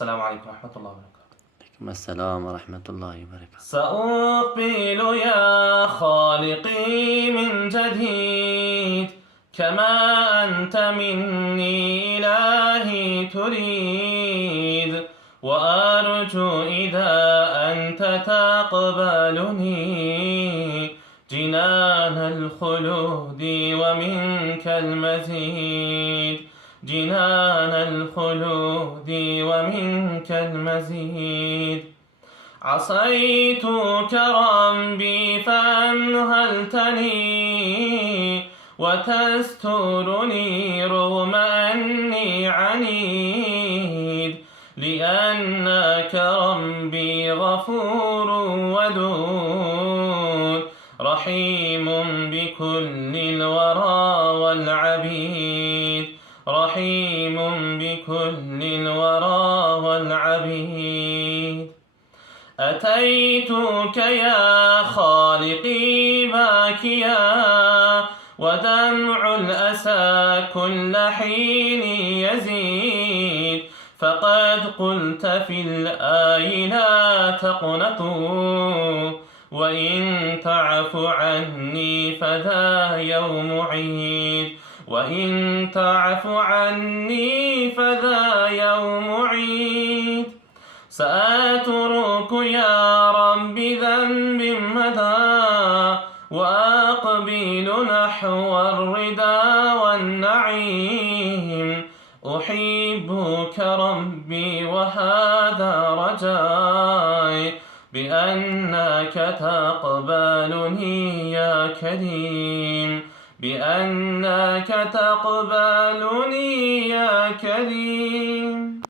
السلام عليكم ورحمة الله وبركاته. عليكم السلام ورحمة الله وبركاته. سأقبل يا خالقي من جديد كما أنت مني إلهي تريد، وأرجو إذا أنت تقبلني جنان الخلود ومنك المزيد، جنان الخلود ومنك المزيد. عصيتك ربي فأنهلتني وتسترني رغم أني عنيد، لأنك ربي غفور ودود رحيم بكل الورى والعبيد، رحيم بكل الورى والعبيد. أتيتك يا خالقي باكيا ودمع الأسى كل حين يزيد، فقد قلت في الآي لا تقنطوا وإن تعف عني فذا يوم عيد، وإن تعف عني فذا يوم عيد. سأترك يا رب ذنب مدى وأقبل نحو الرضا والنعيم، أحبك ربي وهذا رجائي بأنك تقبلني يا كريم، بأنك تقبلني يا كريم.